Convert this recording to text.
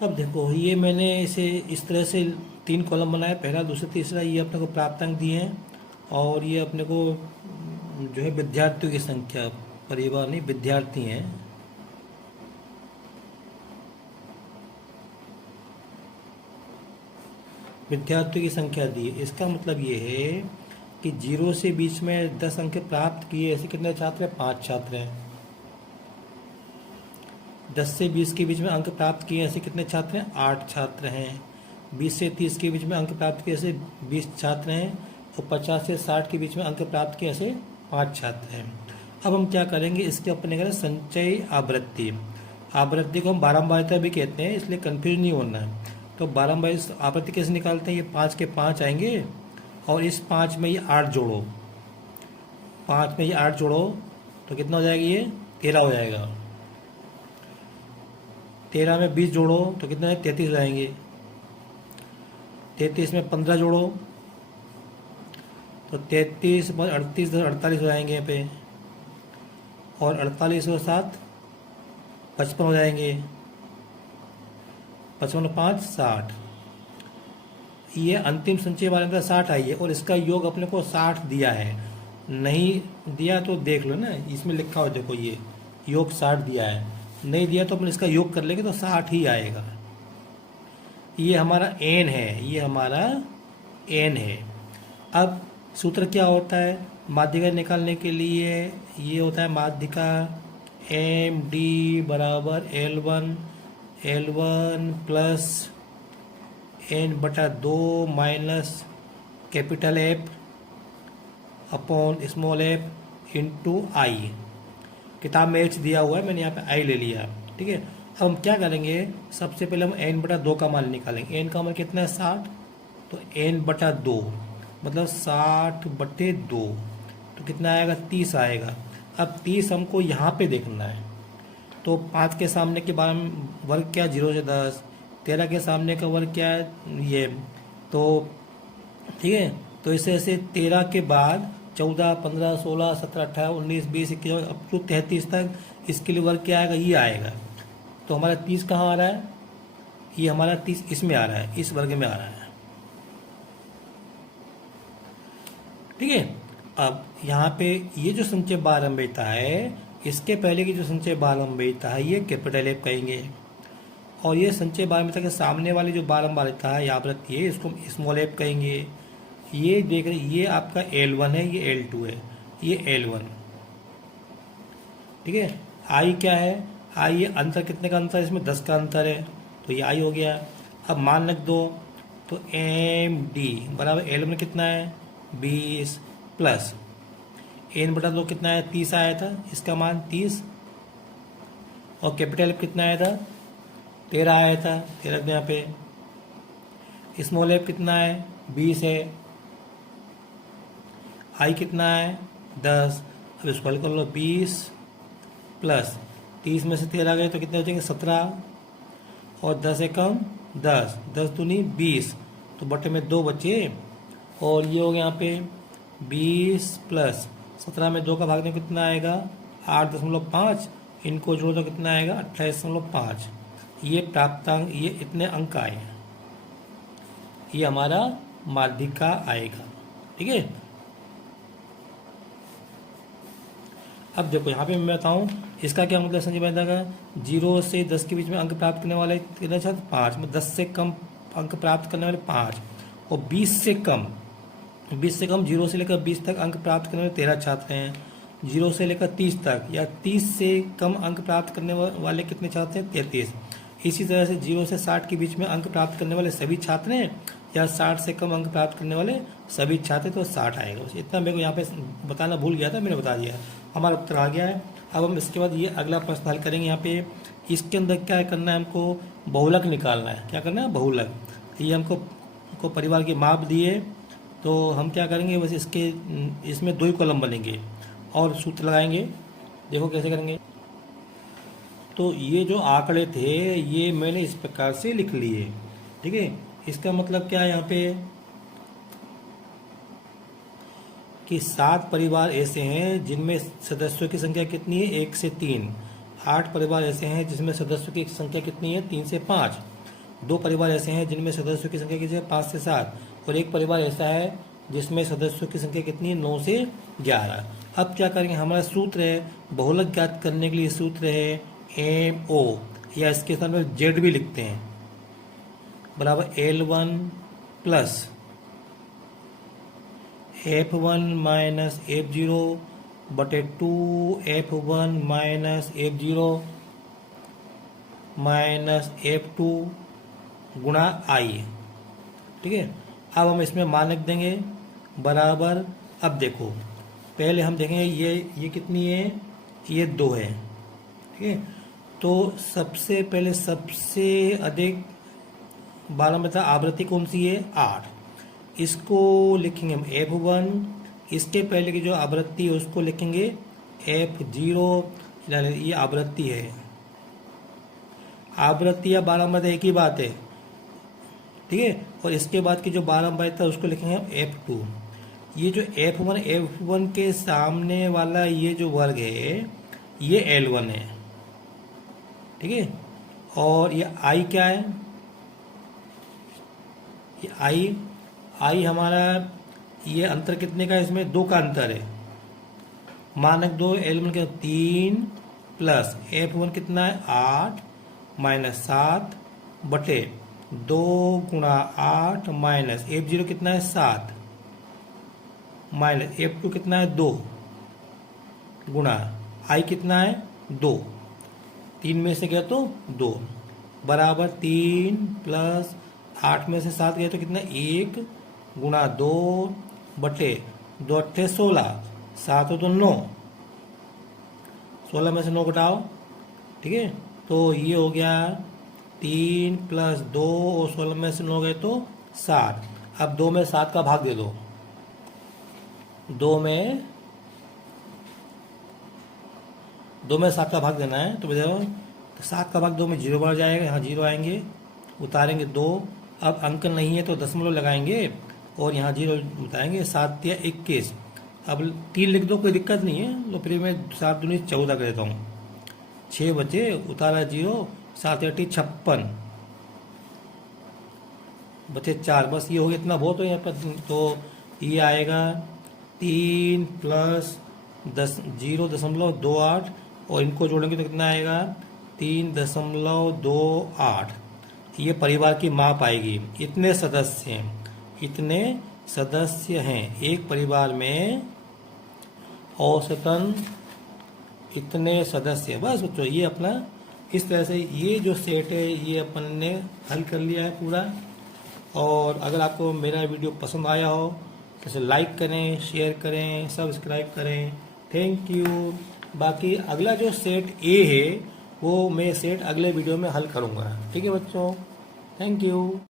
अब देखो ये मैंने इसे इस तरह से 3 कॉलम बनाया, पहला दूसरा तीसरा, ये अपने को प्राप्तांक दिए हैं और ये अपने को जो है विद्यार्थियों की संख्या, परिवार नहीं विद्यार्थी हैं, विद्यार्थियों की संख्या दी है। इसका मतलब ये है कि 0 से बीच में 10 अंक प्राप्त किए ऐसे कितने छात्र हैं? 5 छात्र हैं। 10 से 20 के बीच में अंक प्राप्त किए ऐसे कितने छात्र हैं? 8 छात्र हैं। 20 से 30 के बीच में अंक प्राप्त किए ऐसे 20 छात्र हैं और 50 से 60 के बीच में अंक प्राप्त किए ऐसे 5 छात्र हैं। अब हम क्या करेंगे, इसके अपने करें संचय आवृत्ति। आवृत्ति को हम बारंबारिता भी कहते हैं, इसलिए कंफ्यूज नहीं होना है। तो बारंबारी आवृत्ति कैसे निकालते हैं? ये 5 के 5 आएंगे और इस 5 में ये 8 जोड़ो, 5 में ये 8 जोड़ो तो कितना हो जाएगा? ये 13 हो जाएगा। 13 में 20 जोड़ो तो कितना है? 33 हो जाएंगे। 33 में 15 जोड़ो तो 33 पर 38 48 हो जाएंगे यहाँ पे, और 48 और 7 55 हो जाएंगे। 55 और 5 60। ये अंतिम संचय वाले में 60 आई है और इसका योग अपने को 60 दिया है। नहीं दिया तो देख लो ना, इसमें लिखा हो देखो, ये योग 60 दिया है। नहीं दिया तो अपन इसका योग कर लेंगे तो 60 ही आएगा। ये हमारा एन है, ये हमारा एन है। अब सूत्र क्या होता है माध्यिका निकालने के लिए? ये होता है माध्यिका एम डी बराबर L1 plus n/2 minus capital F upon small F into I. किताब में एच दिया हुआ है, मैंने यहाँ पे आई ले लिया, ठीक है। अब हम क्या करेंगे, सबसे पहले हम n/2 का मान निकालेंगे। n का मान कितना है? 60। तो n/2 मतलब 60/2 तो कितना आएगा? 30 आएगा। अब 30 हमको यहाँ पे देखना है, तो 5 के सामने के बारे में वर्ग क्या? 0 से 10। 13 के सामने का वर्ग क्या है? ये। तो ठीक है, तो इसे ऐसे 13 के बाद 14, 15, 16, 17, 18, 19, 20, 21 अप टू 33 तक इसके लिए वर्ग क्या आएगा? ये आएगा। तो हमारा 30 कहाँ आ रहा है? ये हमारा 30 इसमें आ रहा है, इस वर्ग में आ रहा है, ठीक है। अब यहाँ पे ये जो संचय बारंबारिता है, इसके पहले की जो संचय बारंबारिता है ये कैपिटल एफ कहेंगे, और ये संचय बारंबारिता के सामने वाली जो बारंबारिता है आवृत्ति है, इसको स्मॉल एफ कहेंगे। ये देख रहे, ये आपका L1 है, ये L2 है, ये L1, ठीक है। आई क्या है? आई ये अंतर, कितने का अंतर है इसमें? 10 का अंतर है, तो ये आई हो गया। अब मान रख दो, तो एम डी बराबर L1 कितना है? 20 प्लस n/2 कितना है? 30 आया था, इसका मान 30, और कैपिटल एफ कितना आया था? 13 आया था, 13 यहाँ पे। स्मॉल एफ कितना है? 20 है। आई कितना है? 10। अब इसको हल कर लो, 20 प्लस 30 में से 13 गए तो कितने हो जाएंगे? 17, और 10 से कम 10, 10 दूनी 20, तो बटे में 2 बचे, और ये हो गया यहाँ पे 20 प्लस 17 में 2 का भागने कितना आएगा? 8.5। इनको जोड़ो तो कितना आएगा? 28.5। ये प्राप्तांक, ये इतने अंक आए, ये हमारा माध्यिका आएगा, ठीक है। अब देखो यहाँ पे मैं बताऊँ इसका क्या मतलब संजय बारंबारिता का। 0 से 10 के बीच में अंक प्राप्त करने वाले कितने छात्र? 5। में 10 से कम अंक प्राप्त करने वाले 5, और 20 से कम 0 से लेकर 20 तक अंक प्राप्त करने वाले 13 छात्र हैं। 0 से लेकर 30 तक या 30 से कम अंक प्राप्त करने वाले कितने छात्र हैं? 33। इसी तरह से 0 से 60 के बीच में अंक प्राप्त करने वाले सभी छात्र हैं, या 60 से कम अंक प्राप्त करने वाले सभी छात्र, तो 60 आएगा। इतना मेरे को यहाँ पे बताना भूल गया था, मैंने बता दिया, हमारा उत्तर आ गया है। अब हम इसके बाद ये अगला प्रश्न हल करेंगे। यहाँ पे इसके अंदर क्या करना है, हमको बहुलक निकालना है। क्या करना है? बहुलक। ये हमको परिवार के माप दिए, तो हम क्या करेंगे, बस इसमें 2 ही कॉलम बनेंगे और सूत्र लगाएंगे। देखो कैसे करेंगे। तो ये जो आंकड़े थे ये मैंने इस प्रकार से लिख लिए, ठीक है। इसका मतलब क्या है यहाँ पे कि 7 परिवार ऐसे हैं जिनमें सदस्यों की संख्या कितनी है? 1 से 3। 8 परिवार ऐसे हैं जिसमें सदस्यों की संख्या कितनी है? 3 से 5। दो परिवार ऐसे हैं जिनमें सदस्यों की संख्या कितनी है 5 से 7, और एक परिवार ऐसा है जिसमें सदस्यों की संख्या कितनी है 9 से 11। अब क्या करेंगे, हमारा सूत्र है बहुलक ज्ञात करने के लिए, सूत्र है MO, या इसके साथ में Z भी लिखते हैं, बराबर L1 plus F1 minus F0 बटे 2 F1 minus F0 minus F2 गुणा I। ठीक है, अब हम इसमें मान लिख देंगे बराबर। अब देखो पहले हम देखेंगे ये कितनी है, ये 2 है। ठीक है, तो सबसे पहले सबसे अधिक 12 में आवृत्ति कौन सी है 8, इसको लिखेंगे हम F1। इसके पहले की जो आवृत्ति है उसको लिखेंगे F0, ये आवृत्ति है। आवृत्ति या 12 में एक ही बात है। ठीक है, और इसके बाद की जो 12 बाइट था उसको लिखेंगे F2। ये जो F1 के सामने वाला ये जो वर्ग है ये L1 है। ठीक है, और ये I क्या है, ये I हमारा, ये अंतर कितने का है, इसमें 2 का अंतर है। मानक 2 L1 के 3 प्लस F1 कितना है 8 माइनस 7 बटे 2 गुणा 8 माइनस F0 कितना है 7 माइनस F2 कितना है 2 गुणा I कितना है 2, 3 में से गया तो 2 बराबर 3 प्लस 8 में से 7 गया तो कितना 1 गुणा 2 बटे 2 अट्ठे 16, 7 तो 9, 16 में से 9 घटाओ। ठीक है, तो ये हो गया 3 प्लस 2 और 16 में से 9 गए तो 7। अब 2 में 7 का भाग दे दो, 2 में 7 का भाग देना है। तो देखो 7 का भाग 2 में 0 बढ़ जाएगा, यहाँ 0 आएंगे, उतारेंगे 2। अब अंक नहीं है तो दशमलव लगाएंगे और यहाँ 0 उतारेंगे, 7 या 21। अब 3 लिख दो, कोई दिक्कत नहीं है। तो फिर मैं 7 दूनी 14 कर देता हूँ, 6 बचे, उतारा 0, 7 8 56 बचे 4, बस ये हो गया, इतना बहुत हो यहाँ पर। तो ये आएगा 3 प्लस 0.28 और इनको जोड़ेंगे तो कितना आएगा 3.28। ये परिवार की माप आएगी। इतने सदस्य हैं एक परिवार में, औसतन इतने सदस्य। बस बच्चों ये अपना इस तरह से ये जो सेट है ये अपन ने हल कर लिया है पूरा। और अगर आपको मेरा वीडियो पसंद आया हो तो इसे लाइक करें, शेयर करें, सब्सक्राइब करें। Thank you. बाकी अगला जो सेट ए है वो मैं सेट अगले वीडियो में हल करूँगा। ठीक है बच्चों, थैंक यू।